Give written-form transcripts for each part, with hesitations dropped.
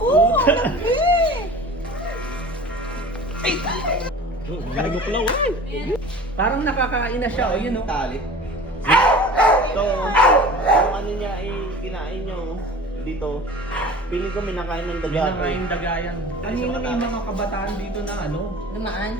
Oo, laki! Nanuklaw eh. Parang nakakain na siya, oh, yun oh. Tali. Ito, yung ano niya ay kinain niyo dito. Piling ko minakain ng daga. Minakain dagayan. Kanina may mga kabataan dito na ano. Dumaan?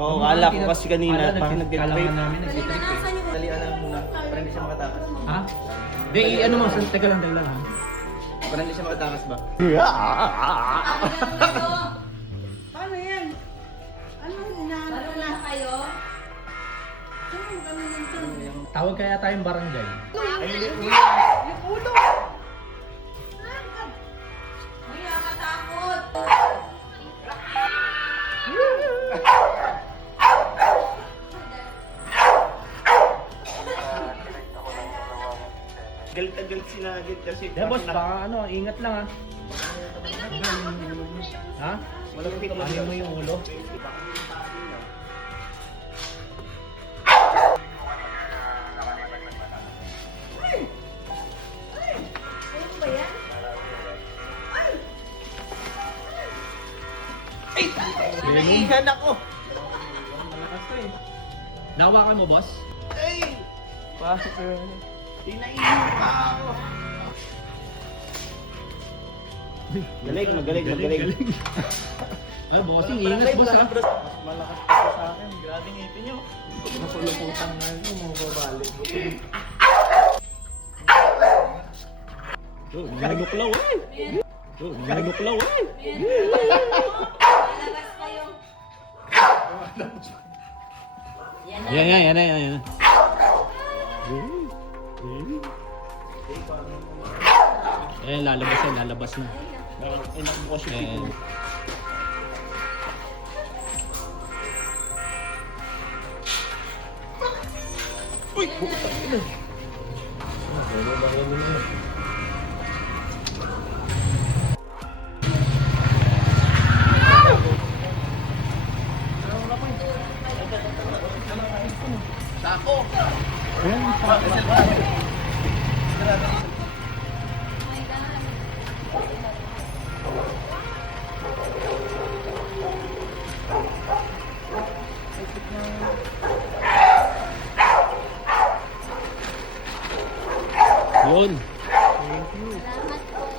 Oo, kala ko kasi kanina parang nag-kailangan nag-vape. namin nag-trip eh. Dalian lang muna para hindi siya makatakas. Ha? Di, ano mo, teka lang ha. Para hindi siya makatakas ba? Paano yan? Anong inaano na kayo? Saan kami nito? Tawag kaya tayong barangay. Yung ulo! May nakatakot! Galit na galit sinagit kasi. De, boss, baka ano, ingat lang ha. Ha? Malaki ka Ano mo yung ulo? Ano ba yan? Naiihan ako! Nawakan mo, boss? Ay! Bakit? Tinaihan pa ako! Magaling. Ay, bossing, ingat boss ha. Mas malakas pa siya sa akin. Grabe ngipin nyo. Napuluputan na yun, mababalik. Oh, nanuklaw eh. Oh, nanuklaw eh. Lalabas kayo. Yan. Eh, lalabas na. Ay, nakubukas yung Eh, tipo. yun. Salamat po.